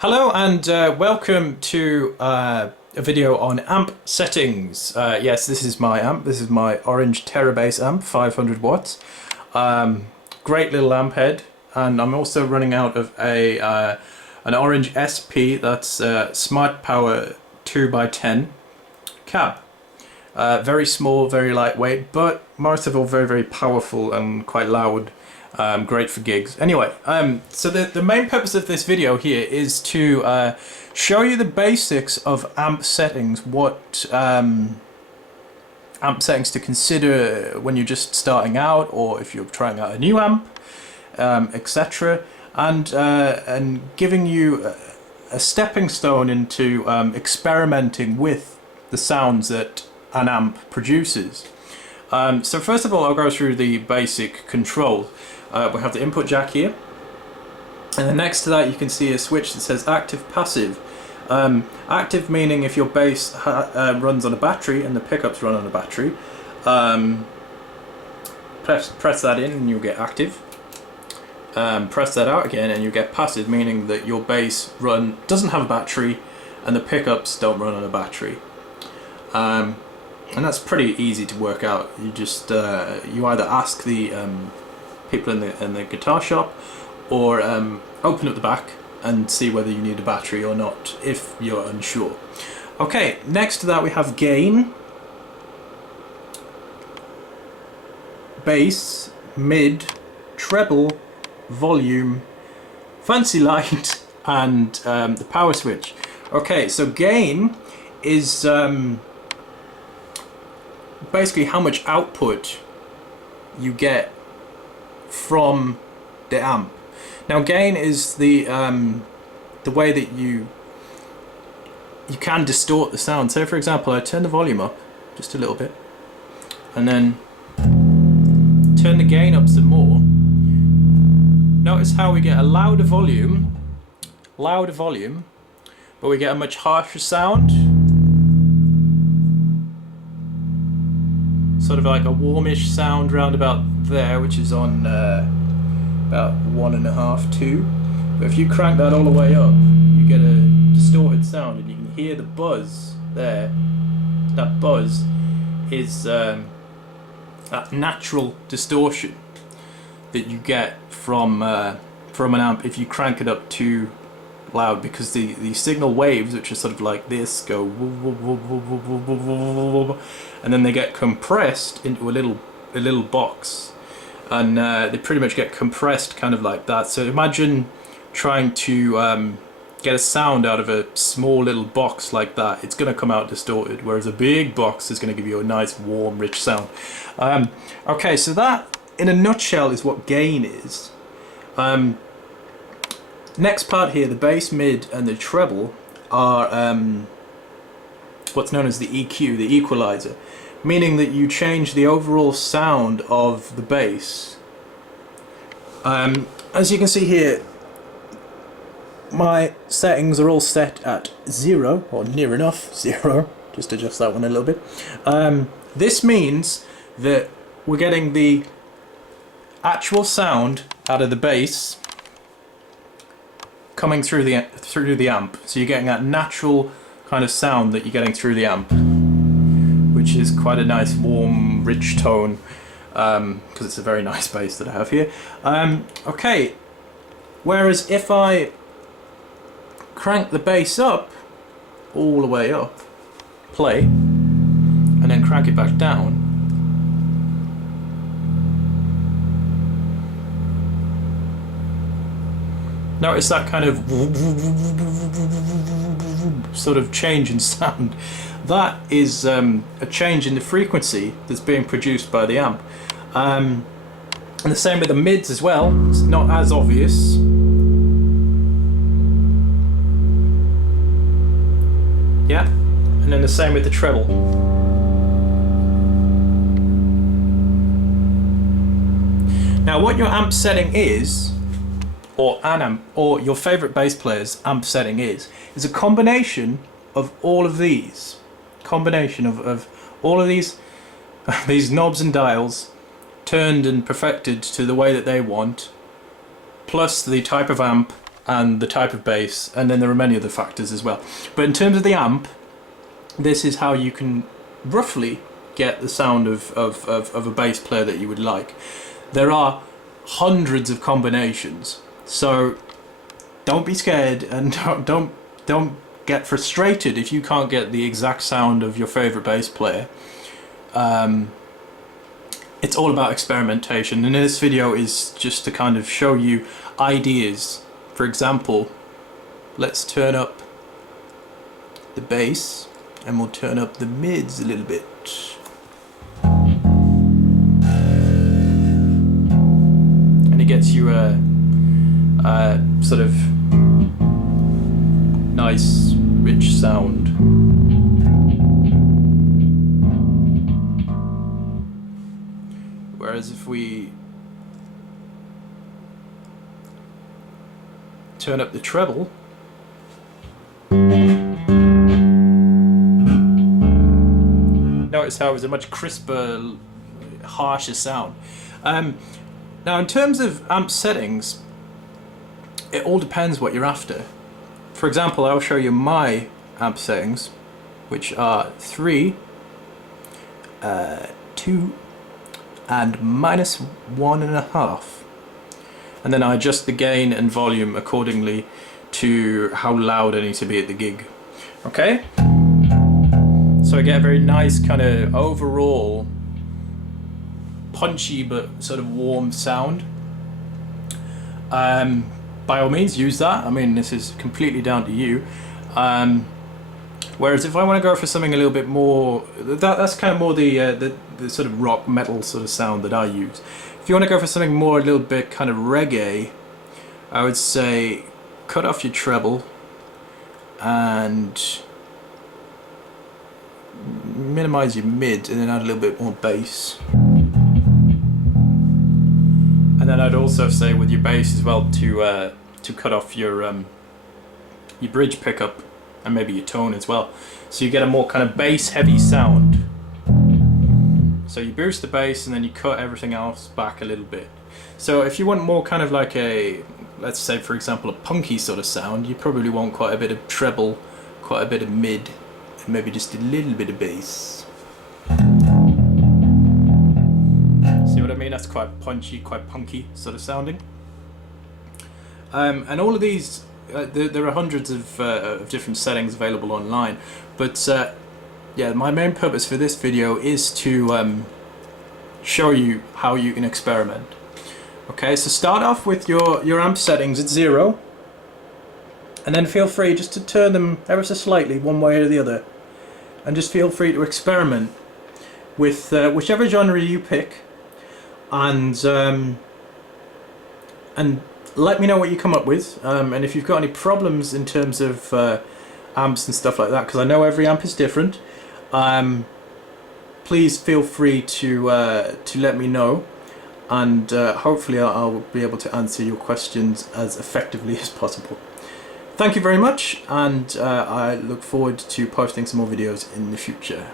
Hello and welcome to a video on amp settings. Yes, this is my amp. This is my orange Terabase amp, 500 watts. Great little amp head, and I'm also running out of an orange SP, that's Smart Power 2x10 cab. Very small, very lightweight, but most of all very powerful and quite loud. Great for gigs. Anyway, so the main purpose of this video here is to show you the basics of amp settings, what amp settings to consider when you're just starting out or if you're trying out a new amp, etc. And giving you a stepping stone into experimenting with the sounds that an amp produces. So first of all, I'll go through the basic controls. We have the input jack here, and then next to that you can see a switch that says active passive. Active meaning if your bass runs on a battery and the pickups run on a battery, press that in and you'll get active. Press that out again and you get passive, meaning that your bass doesn't have a battery and the pickups don't run on a battery. And that's pretty easy to work out. You just you either ask the people in the guitar shop, or open up the back and see whether you need a battery or not if you're unsure. Okay, next to that we have gain, bass, mid, treble, volume, fancy light, and the power switch. Okay, so gain is basically how much output you get from the amp. Now gain is the way that you can distort the sound. So for example, I turn the volume up just a little bit and then turn the gain up some more. Notice how we get a louder volume, but we get a much harsher sound. Sort of like a warmish sound round about there, which is on about 1.5, 2. But if you crank that all the way up, you get a distorted sound, and you can hear the buzz there. That buzz is that natural distortion that you get from an amp if you crank it up too loud, because the signal waves, which are sort of like this, go and then they get compressed into a little box, and they pretty much get compressed kind of like that. So imagine trying to get a sound out of a small little box like that. It's going to come out distorted, whereas a big box is going to give you a nice warm rich sound. Okay, so that in a nutshell is what gain is. Next part here, the bass, mid, and the treble are what's known as the EQ, the equalizer, meaning that you change the overall sound of the bass. As you can see here, my settings are all set at 0, or near enough 0. Just adjust that one a little bit. This means that we're getting the actual sound out of the bass coming through the amp. So you're getting that natural kind of sound that you're getting through the amp, which is quite a nice warm rich tone, because it's a very nice bass that I have here. Okay, whereas if I crank the bass up all the way up, play, and then crank it back down, notice that kind of sort of change in sound. That is a change in the frequency that's being produced by the amp. And the same with the mids as well. It's not as obvious. Yeah, and then the same with the treble. Now what your amp setting is, or an amp, or your favorite bass player's amp setting is a combination of all of these. Combination of all of these knobs and dials turned and perfected to the way that they want, plus the type of amp and the type of bass, and then there are many other factors as well. But in terms of the amp, this is how you can roughly get the sound of a bass player that you would like. There are hundreds of combinations, so don't be scared, and don't get frustrated if you can't get the exact sound of your favorite bass player. It's all about experimentation, and this video is just to kind of show you ideas. For example, let's turn up the bass and we'll turn up the mids a little bit. And it gets you a sort of nice, rich sound. Whereas if we turn up the treble, notice how it was a much crisper, harsher sound. Now in terms of amp settings, it all depends what you're after. For example, I'll show you my amp settings, which are 3, 2, and -1.5. And then I adjust the gain and volume accordingly to how loud I need to be at the gig. Okay? So I get a very nice kind of overall punchy but sort of warm sound. By all means use that. I mean, this is completely down to you. Whereas if I want to go for something a little bit more, that's kind of more the sort of rock metal sort of sound that I use. If you want to go for something more a little bit kind of reggae, I would say cut off your treble and minimize your mid, and then add a little bit more bass. And then I'd also say with your bass as well to cut off your bridge pickup and maybe your tone as well, so you get a more kind of bass heavy sound. So you boost the bass and then you cut everything else back a little bit. So if you want more kind of like a, let's say for example, a punky sort of sound, you probably want quite a bit of treble, quite a bit of mid, and maybe just a little bit of bass. See what I mean? That's quite punchy, quite punky sort of sounding. And all of these, there are hundreds of different settings available online, but yeah, my main purpose for this video is to show you how you can experiment. Okay, so start off with your amp settings at 0, and then feel free just to turn them ever so slightly one way or the other, and just feel free to experiment with whichever genre you pick, and let me know what you come up with, and if you've got any problems in terms of amps and stuff like that, because I know every amp is different. Please feel free to let me know, and hopefully I'll be able to answer your questions as effectively as possible. Thank you very much, and I look forward to posting some more videos in the future.